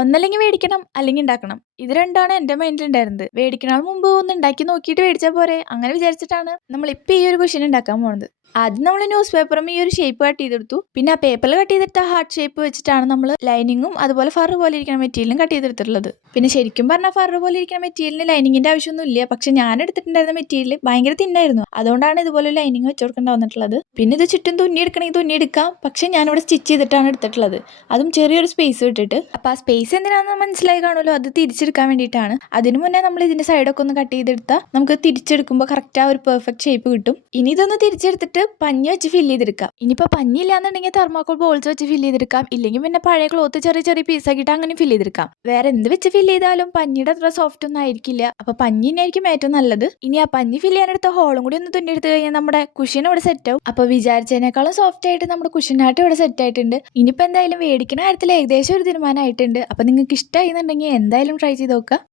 ഒന്നല്ലെങ്കിൽ വേടിക്കണം അല്ലെങ്കിൽ ഉണ്ടാക്കണം. ഇത് രണ്ടാണ് എൻ്റെ മൈൻഡിലുണ്ടായിരുന്നത്. വേടിക്കണേന് മുമ്പ് ഒന്ന് ഉണ്ടാക്കി നോക്കിയിട്ട് വേടിച്ചാൽ പോരെ അങ്ങനെ വിചാരിച്ചിട്ടാണ് നമ്മളിപ്പോൾ ഈ ഒരു കുഷൻ ഉണ്ടാക്കാൻ പോകുന്നത്. ആദ്യം നമ്മൾ ന്യൂസ് പേപ്പറും ഈ ഒരു ഷേപ്പ് കട്ട് ചെയ്തെടുത്തു. പിന്നെ ആ പേപ്പറിൽ കട്ട് ചെയ്തിട്ട് ഹാർട്ട് ഷേപ്പ് വെച്ചിട്ടാണ് നമ്മൾ ലൈനിങ്ങും അതുപോലെ ഫർ പോലെ ഇരിക്കുന്ന മെറ്റീരിയലും കട്ട് ചെയ്തെടുത്തിട്ടുള്ളത്. പിന്നെ ശരിക്കും പറഞ്ഞാൽ ഫർ പോലെ ഇരിക്കുന്ന മെറ്റീരിയലിന് ലൈനിങ്ങിന്റെ ആവശ്യമൊന്നും ഇല്ല. പക്ഷെ ഞാൻ എടുത്തിട്ടുണ്ടായിരുന്ന മെറ്റീരിയൽ ഭയങ്കര തിന്നായിരുന്നു. അതുകൊണ്ടാണ് ഇതുപോലെ ലൈനിങ് വെച്ച് കൊടുക്കേണ്ട വന്നിട്ടുള്ളത്. പിന്നെ ഇത് ചുറ്റും തുന്നിയെടുക്കണമെങ്കിൽ തുന്നിയെടുക്കാം. പക്ഷെ ഞാനിവിടെ സ്റ്റിച്ച് ചെയ്തിട്ടാണ് എടുത്തിട്ടുള്ളത്. അതും ചെറിയൊരു സ്പേസ് വിട്ടിട്ട്. അപ്പോൾ ആ സ്പേസ് എന്തിനാണെന്ന് മനസ്സിലായി കാണുമല്ലോ, അത് തിരിച്ചെടുക്കാൻ വേണ്ടിയിട്ടാണ്. അതിനു മുന്നേ നമ്മൾ ഇതിന്റെ സൈഡൊക്കെ ഒന്ന് കട്ട് ചെയ്തെടുത്താൽ നമുക്ക് തിരിച്ചെടുക്കുമ്പോൾ കറക്റ്റ് ആ ഒരു പെർഫെക്റ്റ് ഷേപ്പ് കിട്ടും. ഇനി ഇതൊന്ന് തിരിച്ചെടുത്തിട്ട് പഞ്ഞി വെച്ച് ഫില്ല് ചെയ്തെടുക്കാം. ഇനിയിപ്പോൾ പഞ്ഞി ഇല്ലാന്നുണ്ടെങ്കിൽ തെർമാക്കോൾ ബോൾസ് വെച്ച് ഫില്ല് ചെയ്തെടുക്കാം. ഇല്ലെങ്കിൽ പിന്നെ പഴയ ക്ലോത്ത് ചെറിയ ചെറിയ പീസാക്കിയിട്ട് അങ്ങനെ ഫില്ല് ചെയ്തെടുക്കാം. വേറെ എന്ത് വെച്ച് ഫില്ല് ചെയ്താലും പഞ്ഞിയുടെ അത്ര സോഫ്റ്റ് ഒന്നും ആയിരിക്കില്ല. അപ്പോൾ പഞ്ഞി തന്നെയായിരിക്കും ഏറ്റവും നല്ലത്. ഇനി ആ പഞ്ഞി ഫില്ല് ചെയ്യാനെടുത്ത ഹോളും കൂടി ഒന്ന് തുന്നിയെടുത്ത് കഴിഞ്ഞാൽ നമ്മുടെ കുഷൻ ഇവിടെ സെറ്റ് ആവും. അപ്പോൾ വിചാരിച്ചതിനേക്കാളും സോഫ്റ്റ് ആയിട്ട് നമ്മുടെ കുഷനായിട്ട് ഇവിടെ സെറ്റ് ആയിട്ടുണ്ട്. ഇനിയിപ്പോൾ എന്തായാലും മേടിക്കുന്ന കാര്യത്തിൽ ഏകദേശം ഒരു തീരുമാനമായിട്ടുണ്ട്. അപ്പോൾ നിങ്ങൾക്ക് ഇഷ്ടമായി എന്നുണ്ടെങ്കിൽ എന്തായാലും ട്രൈ ചെയ്ത് നോക്കുക.